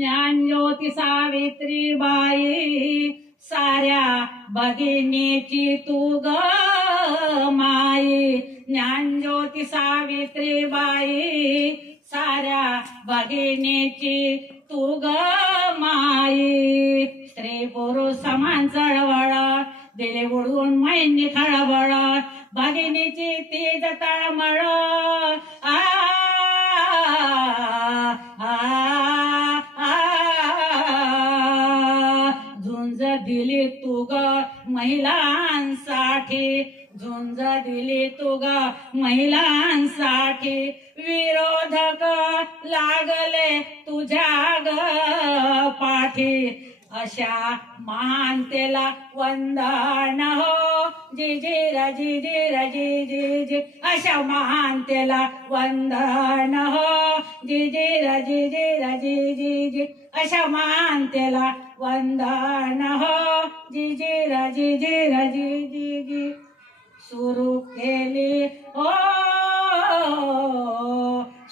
ज्ञानज्योती सावित्रीबाई साऱ्या भगिनीची तू ग माई ज्ञानज्योती सावित्रीबाई साऱ्या भगिनीची तू ग माई स्त्री पुरुष समान चळवळ दिले उडवून मैनी खळबळ भगिनीची तीज तळमळ झुंज दिली तू ग महिलांसाठी झुंज दिली तू ग महिलांसाठी विरोधक लागले तुझ्या ग पाठी अशा महानतेला वंदन हो जी जी रजी जी रजी जी जी अशा महानतेला वंदन हो जी जी रजी जी रजी जी जी अशा महानतेला वंदन हो जी जी रजी जी रजी जी जी सुरू केली हो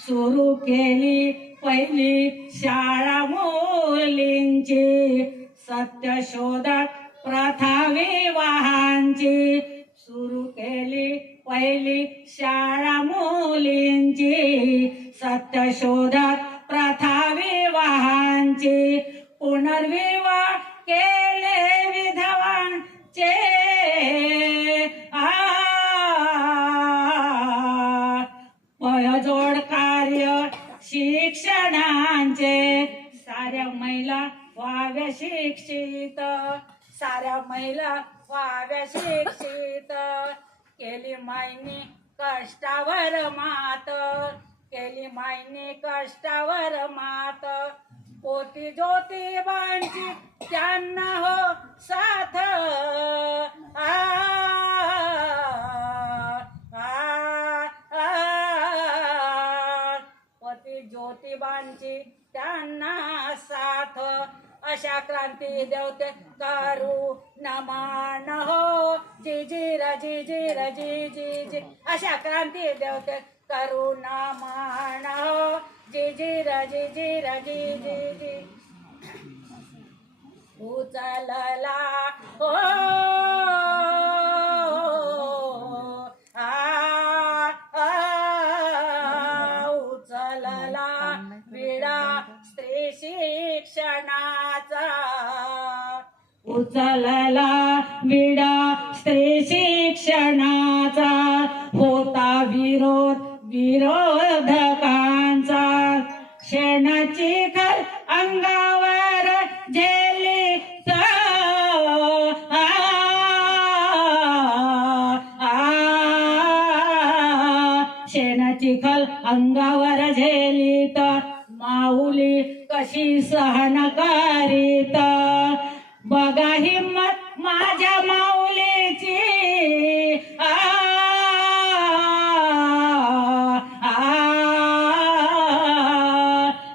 सुरू केली पहिली शाळा मुलींची सत्यशोधक प्रथा विवाहांची सुरू केली पहिली शाळा मुलींची सत्यशोधक प्रथा विवाहांची पुनर्विवाह केले विधवांचे पयजोड कार्य शिक्षणांचे साऱ्या महिला व्हाव्या शिक्षित साऱ्या महिला व्हाव्या शिक्षित केली मायनी कष्टावर मात केली मायनी कष्टावर मात पोती ज्योतिबांची त्यांना हो साथ ज्योतिबांची त्यांना साथ अशा क्रांती देवते करू नमन हो जी जी रजी जी रजी जी जी अशा क्रांती देवते करू नमन हो जी जी रजी जी रजी जी जी उचलला हो उचलला विडा स्त्री शिक्षणाचा होता विरोधकांचा क्षणाची खर अंगावर झेली शेणाची खल अंगावर झेलीत माऊली कशी सहन करीत बघा हिम्मत माझ्या माऊलीची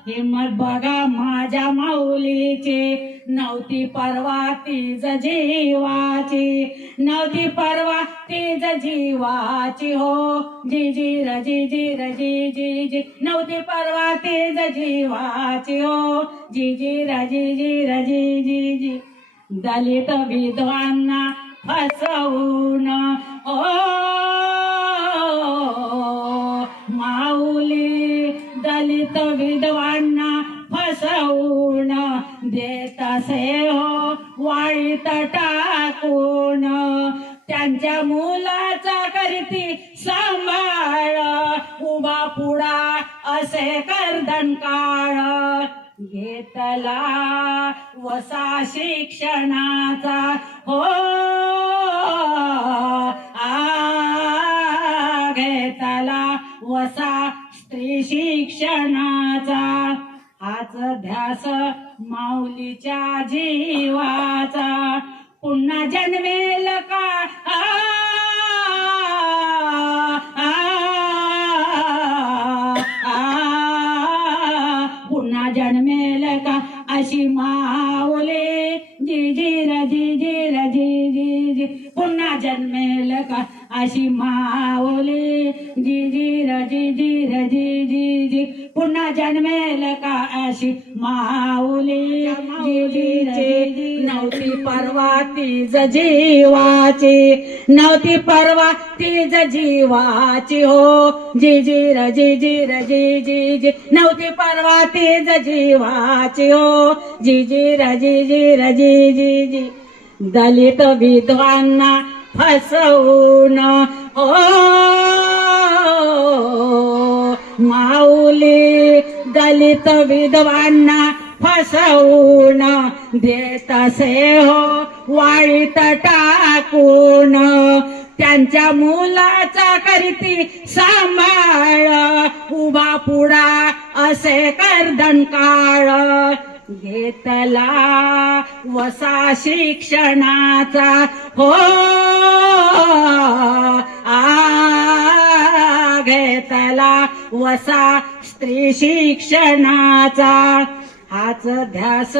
हिम्मत बघा माझ्या माऊलीची नव्हती परवा तीज जीवाची नव्हती परवा तीज जीवाची हो जी जी रजी जी रजी जी जी नव्हती परवा तीज जीवाची हो जी जी रजी जी रजी जी जी दलित विधवांना फसवून ओ माऊली दलित विधवांना फसवून देत असे हो वाळीत टाकून त्यांच्या मुलाचा करती सांभाळ उभा पुढा असे कर्दन काळ घेतला वसा शिक्षणाचा हो घेतला वसा स्त्री शिक्षणाचा हाच ध्यास माऊलीच्या जीवाचा पुन्हा जन्मेल का पुन्हा जन्मेल का अशी माऊली जी जी रजी जी रजी जी जी पुन्हा जन्मेल का अशी माऊली जी जी रजी जी रजी जी जी पुन्हा जन्मेल का अशी अशी माऊली जीजीचे नव्हती परवा तीज जीवाची नव्हती परवा तीज जीवाची हो जीजीर जीजीर जीजी नव्हती परवा तीज जीवाची हो जीजीर जीजीर जीजी दलित विधवांना फसवून हो माऊली दलित विधवांना फसवून देत असे हो वाळीत टाकून त्यांच्या मुलाचा करती सांभाळ उभा पुढा असे कर्दन काळ घेतला वसा शिक्षणाचा हो घेतला वसा स्त्री शिक्षणाचा हाच ध्यास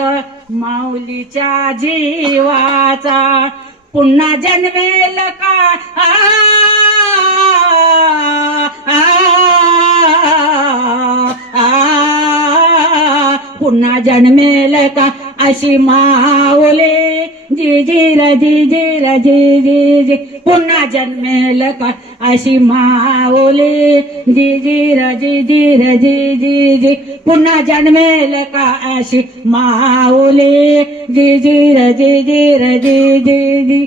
माऊलीच्या जीवाचा पुन्हा जन्मेल का पुन्हा जन्मेल का अशी माऊली जीजीर जीजीर जीजी पुन्हा जन्मेल का अशी माऊली जीजीर जीजीर जीजी पुन्हा जन्मेल का अशी माऊली जीजीर जीजीर जीजी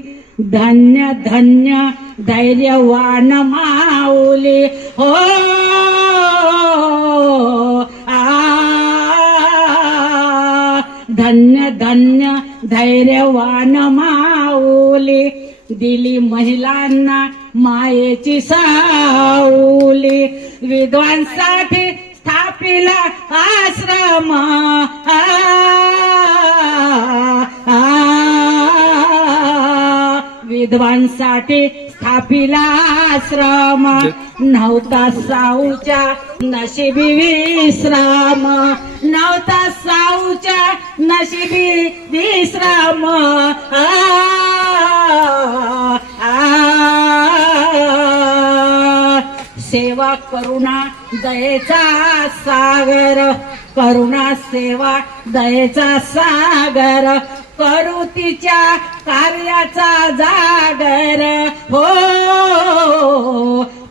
धन्य धन्य धैर्यवान माऊली हो धन्य धन्य धैर्यवान माऊली दिली महिलांना मायेची साऊली विद्वांसाठी स्थापिला आश्रम विद्वांसाठी स्थापिला आश्रम नव्हता साऊच्या नशिबी विश्राम नव्हता साऊच्या नशिबी विश्राम सेवा करुणा दयेचा सागर करुणा सेवा दयेचा सागर करू तिच्या कार्याचा जागर हो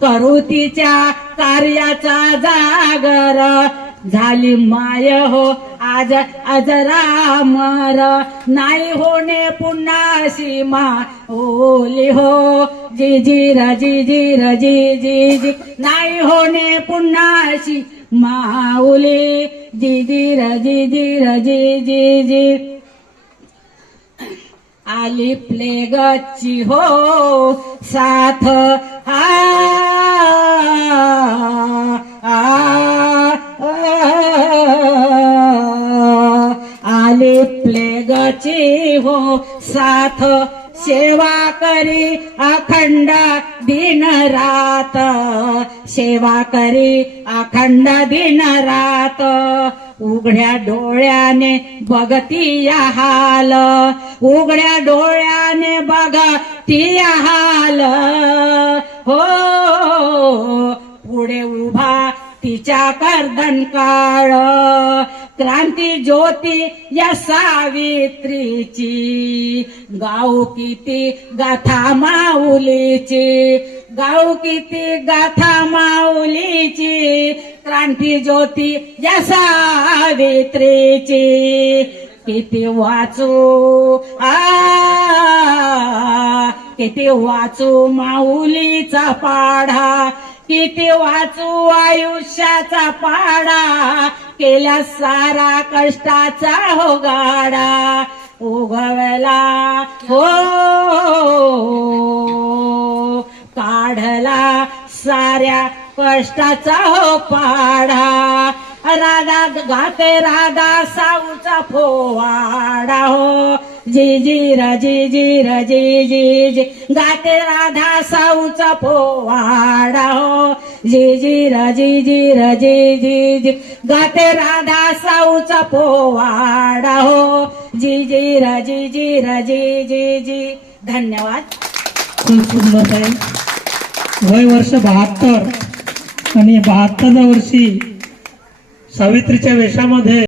करू तिच्या कार्याचा जागर झाली माय हो आज अजरामर नाही होणे पुन्हा सीमा ओली हो जीजीर जीजीर जीजी नाही होणे पुन्हा सी माऊली जीजीर जीजीर जीजी आली प्लेगची हो साथ आली प्लेगची हो साथ सेवा करी अखंड दिन रात सेवा करी अखंड दिन रात उघड्या डोळ्याने बघती या हाल उघड्या डोळ्याने बघती या हाल हो पुढे उभा तिच्या कर्दन काळ क्रांती ज्योती या सावित्रीची गाऊ किती गाथा माऊलीची गाऊ किती गाथा माऊलीची क्रांती ज्योती या सावित्रीची किती वाचू किती वाचू माऊलीचा पाढा किती वाचू आयुष्याचा पाडा केल्या सारा कष्टाचा हो गाडा उगवला हो काढला साऱ्या कष्टाचा हो पाडा राधा गाते राधा साऊचा फोवाडा हो जीजीर जीजीर जीजी गाते राधा साऊचा फोवाडा हो जीजीर जीजीर जीजी गाते राधा साऊचा फोवाडा हो जीजीर जीजीर जीजी धन्यवाद. खूप सुंदर आहे. वय वर्ष 72 आणि 72व्या वर्षी सावित्रीच्या वेशामध्ये